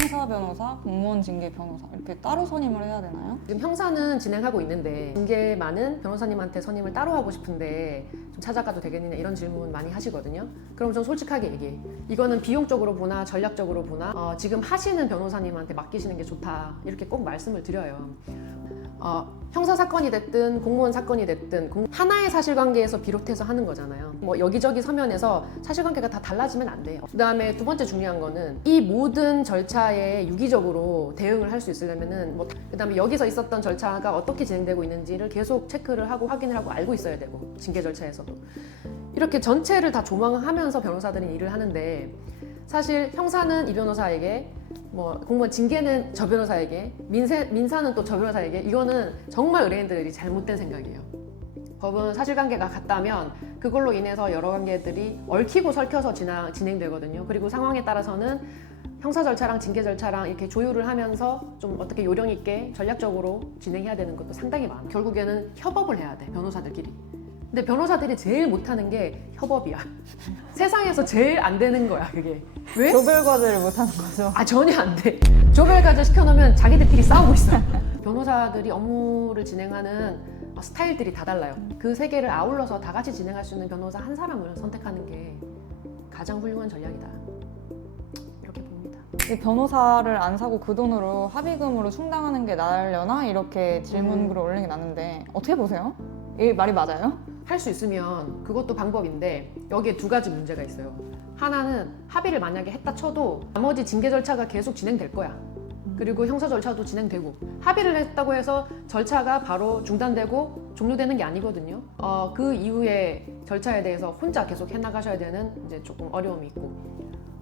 형사 변호사, 공무원 징계 변호사 이렇게 따로 선임을 해야 되나요? 지금 형사는 진행하고 있는데 징계만은 변호사님한테 선임을 따로 하고 싶은데 좀 찾아가도 되겠느냐 이런 질문 많이 하시거든요. 그럼 좀 솔직하게 얘기해. 이거는 비용적으로 보나 전략적으로 보나 지금 하시는 변호사님한테 맡기시는 게 좋다 이렇게 꼭 말씀을 드려요. 형사 사건이 됐든 공무원 사건이 됐든 하나의 사실관계에서 비롯해서 하는 거잖아요. 뭐 여기저기 서면에서 사실관계가 다 달라지면 안 돼요. 그 다음에 두 번째 중요한 거는 이 모든 절차에 유기적으로 대응을 할 수 있으려면은 그 다음에 여기서 있었던 절차가 어떻게 진행되고 있는지를 계속 체크를 하고 확인을 하고 알고 있어야 되고 징계 절차에서도 이렇게 전체를 다 조망하면서 변호사들이 일을 하는데 사실 형사는 이 변호사에게 공무원 징계는 저 변호사에게 민사는 또 저 변호사에게 이거는 정말 의뢰인들이 잘못된 생각이에요. 법은 사실관계가 같다면 그걸로 인해서 여러 관계들이 얽히고 설켜서 진행되거든요. 그리고 상황에 따라서는 형사 절차랑 징계 절차랑 이렇게 조율을 하면서 좀 어떻게 요령 있게 전략적으로 진행해야 되는 것도 상당히 많아요. 결국에는 협업을 해야 돼, 변호사들끼리. 근데 변호사들이 제일 못하는 게 협업이야. 세상에서 제일 안 되는 거야, 그게. 왜? 조별 과제를 못하는 거죠. 전혀 안 돼. 조별 과제 시켜놓으면 자기들끼리 싸우고 있어. 변호사들이 업무를 진행하는 스타일들이 다 달라요. 그 세 개를 아울러서 다 같이 진행할 수 있는 변호사 한 사람을 선택하는 게 가장 훌륭한 전략이다. 이렇게 봅니다. 이 변호사를 안 사고 그 돈으로 합의금으로 충당하는 게 나으려나? 이렇게 질문글을 올리는 게 나는데 어떻게 보세요? 이 말이 맞아요? 할 수 있으면 그것도 방법인데 여기에 두 가지 문제가 있어요. 하나는 합의를 만약에 했다 쳐도 나머지 징계 절차가 계속 진행될 거야. 그리고 형사 절차도 진행되고 합의를 했다고 해서 절차가 바로 중단되고 종료되는 게 아니거든요. 그 이후에 절차에 대해서 혼자 계속 해나가셔야 되는 이제 조금 어려움이 있고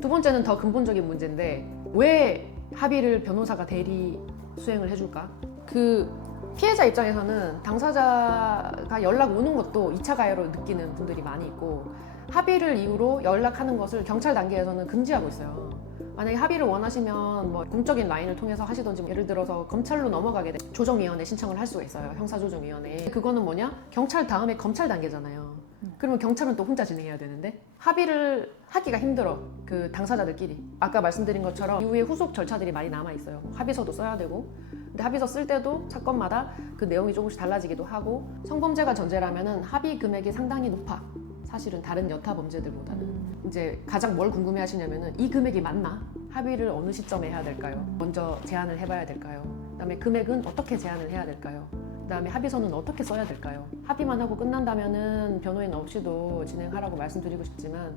두 번째는 더 근본적인 문제인데 왜 합의를 변호사가 대리 수행을 해줄까? 그 피해자 입장에서는 당사자가 연락 오는 것도 2차 가해로 느끼는 분들이 많이 있고 합의를 이유로 연락하는 것을 경찰 단계에서는 금지하고 있어요. 만약에 합의를 원하시면 공적인 라인을 통해서 하시던지 예를 들어서 검찰로 넘어가게 돼 조정위원회 신청을 할 수가 있어요. 형사조정위원회. 그거는 뭐냐? 경찰 다음에 검찰 단계잖아요. 그러면 경찰은 또 혼자 진행해야 되는데 합의를 하기가 힘들어. 그 당사자들끼리. 아까 말씀드린 것처럼 이후에 후속 절차들이 많이 남아있어요. 합의서도 써야 되고 근데 합의서 쓸 때도 사건마다 그 내용이 조금씩 달라지기도 하고 성범죄가 전제라면은 합의 금액이 상당히 높아. 사실은 다른 여타 범죄들보다는 이제 가장 뭘 궁금해 하시냐면은 이 금액이 맞나? 합의를 어느 시점에 해야 될까요? 먼저 제안을 해봐야 될까요? 그다음에 금액은 어떻게 제안을 해야 될까요? 그다음에 합의서는 어떻게 써야 될까요? 합의만 하고 끝난다면은 변호인 없이도 진행하라고 말씀드리고 싶지만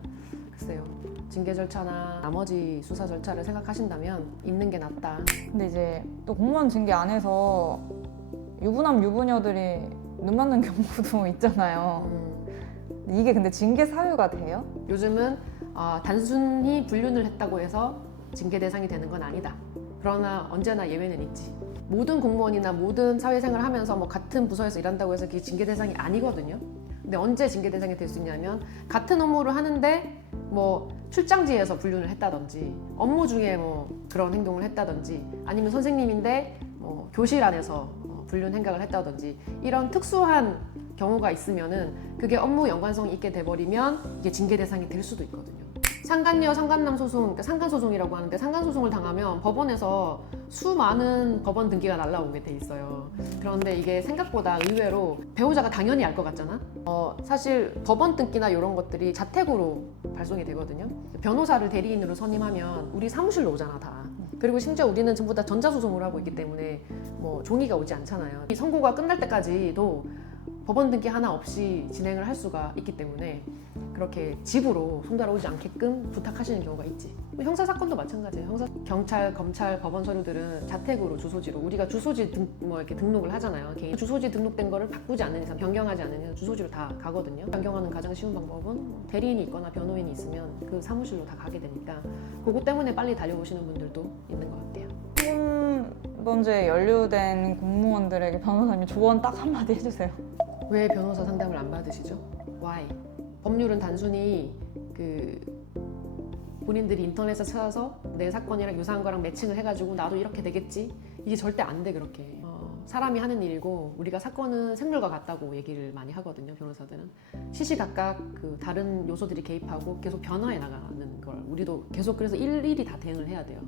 글쎄요. 징계 절차나 나머지 수사 절차를 생각하신다면 있는 게 낫다. 근데 이제 또 공무원 징계 안에서 유부남 유부녀들이 눈 맞는 경우도 있잖아요. 이게 근데 징계 사유가 돼요? 요즘은 단순히 불륜을 했다고 해서 징계 대상이 되는 건 아니다. 그러나 언제나 예외는 있지. 모든 공무원이나 모든 사회생활을 하면서 같은 부서에서 일한다고 해서 그게 징계 대상이 아니거든요. 근데 언제 징계 대상이 될 수 있냐면 같은 업무를 하는데 출장지에서 불륜을 했다든지 업무 중에 그런 행동을 했다든지 아니면 선생님인데 교실 안에서 불륜 행각을 했다든지 이런 특수한 경우가 있으면은 그게 업무 연관성이 있게 돼버리면 이게 징계 대상이 될 수도 있거든요. 상간녀, 상간남 소송, 그러니까 상간소송이라고 하는데 상간소송을 당하면 법원에서 수많은 법원 등기가 날라오게 돼 있어요. 그런데 이게 생각보다 의외로 배우자가 당연히 알 것 같잖아? 사실 법원 등기나 이런 것들이 자택으로 발송이 되거든요. 변호사를 대리인으로 선임하면 우리 사무실로 오잖아, 다. 그리고 심지어 우리는 전부 다 전자소송을 하고 있기 때문에 종이가 오지 않잖아요. 이 선고가 끝날 때까지도 법원 등기 하나 없이 진행을 할 수가 있기 때문에 그렇게 집으로 손달아오지 않게끔 부탁하시는 경우가 있지. 형사사건도 마찬가지예요. 경찰, 검찰, 법원 서류들은 자택으로 주소지로 우리가 주소지 이렇게 등록을 하잖아요. 개인 주소지 등록된 거를 바꾸지 않는 이상, 변경하지 않는 이상 주소지로 다 가거든요. 변경하는 가장 쉬운 방법은 대리인이 있거나 변호인이 있으면 그 사무실로 다 가게 되니까 그것 때문에 빨리 달려오시는 분들도 있는 것 같아요. 성범죄에 연루된 공무원들에게 변호사님 조언 딱 한마디 해주세요. 왜 변호사 상담을 안 받으시죠? Why? 법률은 단순히 본인들이 인터넷에 찾아서 내 사건이랑 유사한 거랑 매칭을 해가지고 나도 이렇게 되겠지? 이게 절대 안 돼, 그렇게. 사람이 하는 일이고 우리가 사건은 생물과 같다고 얘기를 많이 하거든요, 변호사들은. 시시각각 다른 요소들이 개입하고 계속 변화해 나가는 걸 우리도 계속 그래서 일일이 다 대응을 해야 돼요.